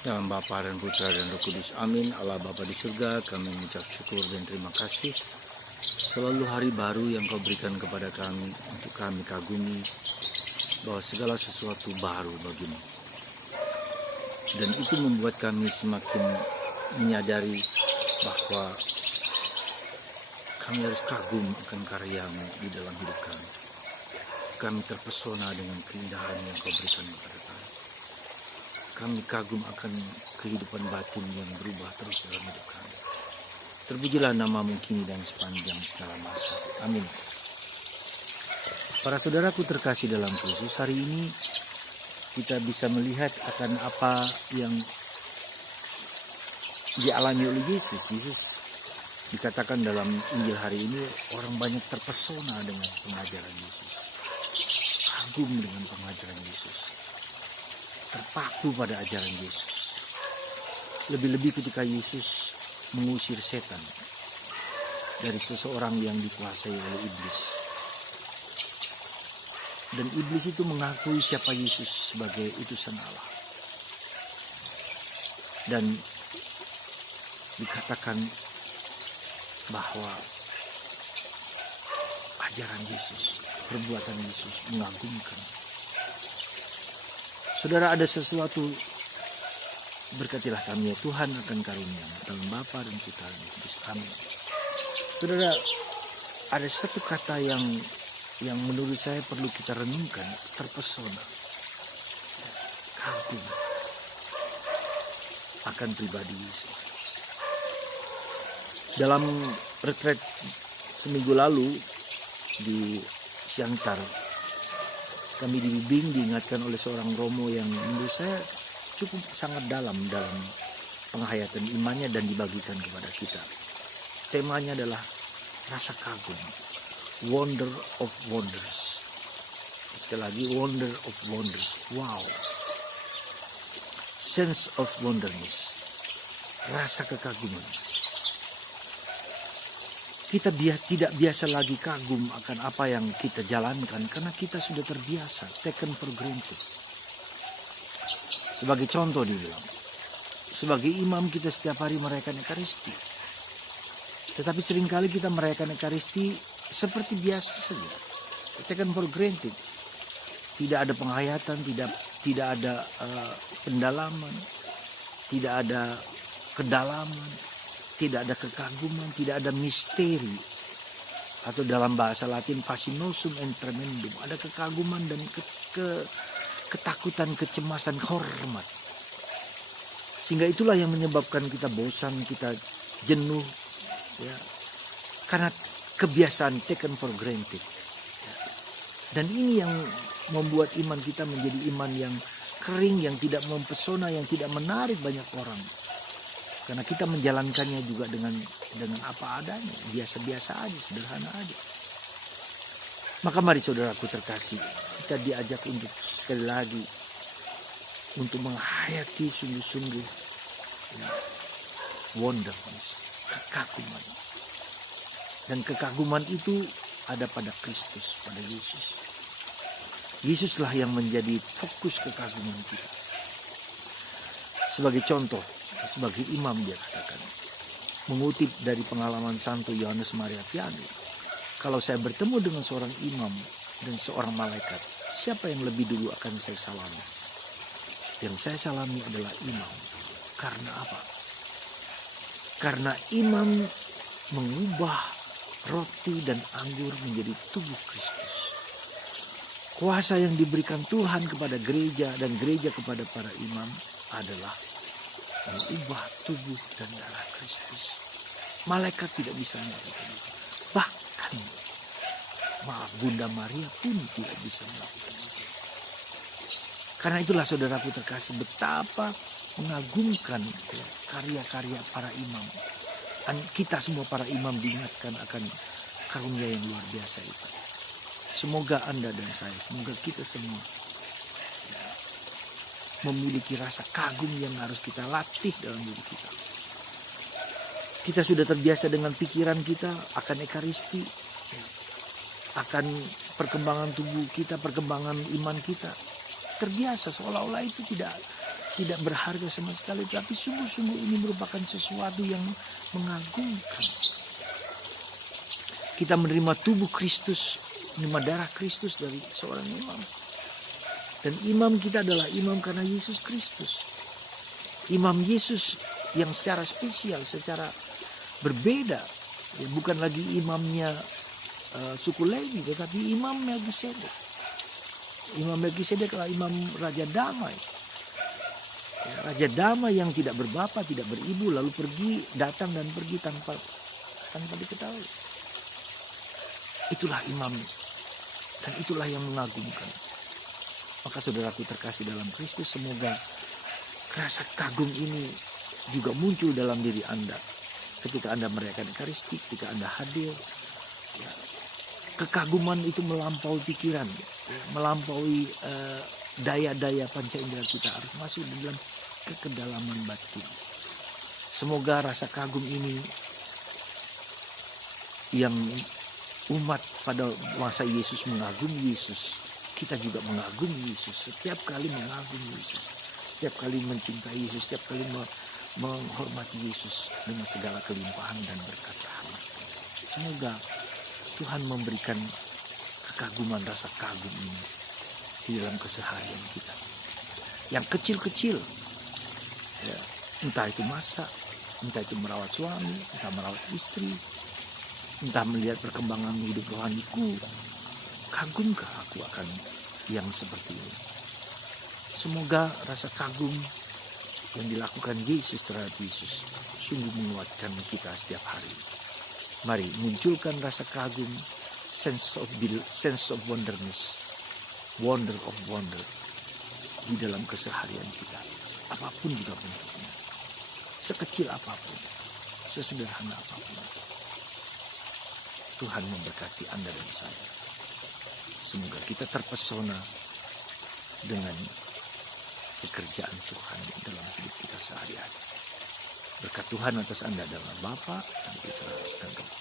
Dalam Bapa dan Putra dan Roh Kudus. Amin. Allah Bapa di surga, kami mengucap syukur dan terima kasih selalu hari baru yang Kau berikan kepada kami untuk kami kagumi bahwa segala sesuatu baru bagimu. Dan itu membuat kami semakin menyadari bahwa kami harus kagum akan karyamu di dalam hidup kami. Kami terpesona dengan keindahan yang Kau berikan kepada kami. Kami kagum akan kehidupan batin yang berubah terus dalam hidup kami. Terpujilah namamu kini dan sepanjang segala masa. Amin. Para saudaraku terkasih dalam Kristus, hari ini kita bisa melihat akan apa yang dialami oleh Yesus. Yesus dikatakan dalam Injil hari ini orang banyak terpesona dengan pengajaran Yesus. Kagum dengan pengajaran Yesus. Terpaku pada ajaran Yesus. Lebih-lebih ketika Yesus mengusir setan dari seseorang yang dikuasai oleh iblis. Dan iblis itu mengakui siapa Yesus sebagai utusan Allah. Dan dikatakan bahwa ajaran Yesus, perbuatan Yesus mengagumkan. Saudara, ada sesuatu, berkatilah kami ya Tuhan akan karunia dalam Bapa dan Putra dan Roh Kudus. Amin. Saudara, ada satu kata yang menurut saya perlu kita renungkan, terpesona, kagum akan pribadi Yesus. Dalam retret seminggu lalu di Siantar, kami dibimbing, diingatkan oleh seorang Romo yang menurut saya cukup sangat dalam penghayatan imannya dan dibagikan kepada kita. Temanya adalah rasa kagum, wonder of wonders. Sekali lagi, wonder of wonders. Wow, sense of wonderness, rasa kekaguman. Kita tidak biasa lagi kagum akan apa yang kita jalankan karena kita sudah terbiasa, taken for granted. Sebagai contoh dibilang, sebagai imam kita setiap hari merayakan Ekaristi. Tetapi seringkali kita merayakan Ekaristi seperti biasa saja, taken for granted. Tidak ada penghayatan, tidak ada pendalaman, tidak ada kedalaman, tidak ada kekaguman, tidak ada misteri. Atau dalam bahasa Latin, fascinosum and tremendum. Ada kekaguman dan ketakutan, kecemasan, hormat. Sehingga itulah yang menyebabkan kita bosan, kita jenuh. Ya. Karena kebiasaan taken for granted. Ya. Dan ini yang membuat iman kita menjadi iman yang kering, yang tidak mempesona, yang tidak menarik banyak orang. Karena kita menjalankannya juga dengan apa adanya, biasa-biasa aja, sederhana aja. Maka mari saudaraku terkasih, kita diajak untuk sekali lagi untuk menghayati sungguh-sungguh wonderness, kekaguman. Dan kekaguman itu ada pada Kristus, pada Yesus. Yesuslah yang menjadi fokus kekaguman kita. Sebagai contoh, sebagai imam dia katakan, mengutip dari pengalaman Santo Yohanes Maria Vianney, kalau saya bertemu dengan seorang imam dan seorang malaikat, siapa yang lebih dulu akan saya salami? Yang saya salami adalah imam. Karena apa? Karena imam mengubah roti dan anggur menjadi tubuh Kristus. Kuasa yang diberikan Tuhan kepada gereja dan gereja kepada para imam adalah mengubah tubuh dan darah Kristus. Malaikat tidak bisa melakukan itu. Bahkan Bunda Maria pun tidak bisa melakukan itu. Karena itulah saudaraku terkasih, betapa mengagumkan karya-karya para imam. Kita semua para imam diingatkan akan karunia yang luar biasa itu. Semoga Anda dan saya, semoga kita semua memiliki rasa kagum yang harus kita latih dalam diri kita. Kita sudah terbiasa dengan pikiran kita akan Ekaristi, akan perkembangan tubuh kita, perkembangan iman kita. terbiasa, seolah-olah itu tidak berharga sama sekali, tapi sungguh-sungguh ini merupakan sesuatu yang mengagumkan. Kita menerima tubuh Kristus, menerima darah Kristus dari seorang imam. Dan imam kita adalah imam karena Yesus Kristus. Imam Yesus yang secara spesial, secara berbeda. Ya, bukan lagi imamnya suku Lewi, tetapi imam Melkisedek. Imam Melkisedek adalah imam Raja Damai. Ya, Raja Damai yang tidak berbapa, tidak beribu, lalu datang dan pergi tanpa diketahui. Itulah imam, dan itulah yang mengagumkan. Maka saudaraku terkasih dalam Kristus, semoga rasa kagum ini juga muncul dalam diri Anda ketika Anda merayakan Ekaristi, ketika Anda hadir. Ya, kekaguman itu melampaui pikiran, melampaui daya-daya panca indera kita, harus masuk di dalam kedalaman batin. Semoga rasa kagum ini yang umat pada masa Yesus mengagumi Yesus, kita juga mengagumi Yesus. Setiap kali mengagumi Yesus, setiap kali mencintai Yesus, setiap kali menghormati Yesus dengan segala kelimpahan dan berkat rahmat. Semoga Tuhan memberikan kekaguman, rasa kagum ini di dalam keseharian kita. Yang kecil-kecil, ya, entah itu masak, entah itu merawat suami, entah merawat istri, entah melihat perkembangan hidup rohaniku. Kagumkah aku akan yang seperti ini? Semoga rasa kagum yang dilakukan Yesus terhadap Yesus sungguh menguatkan kita setiap hari. Mari munculkan rasa kagum, sense of wonderness, wonder of wonder di dalam keseharian kita. Apapun juga bentuknya, sekecil apapun, sesederhana apapun. Tuhan memberkati Anda dan saya. Semoga kita terpesona dengan pekerjaan Tuhan dalam hidup kita sehari-hari. Berkat Tuhan atas Anda adalah Bapa dan Putra dan Roh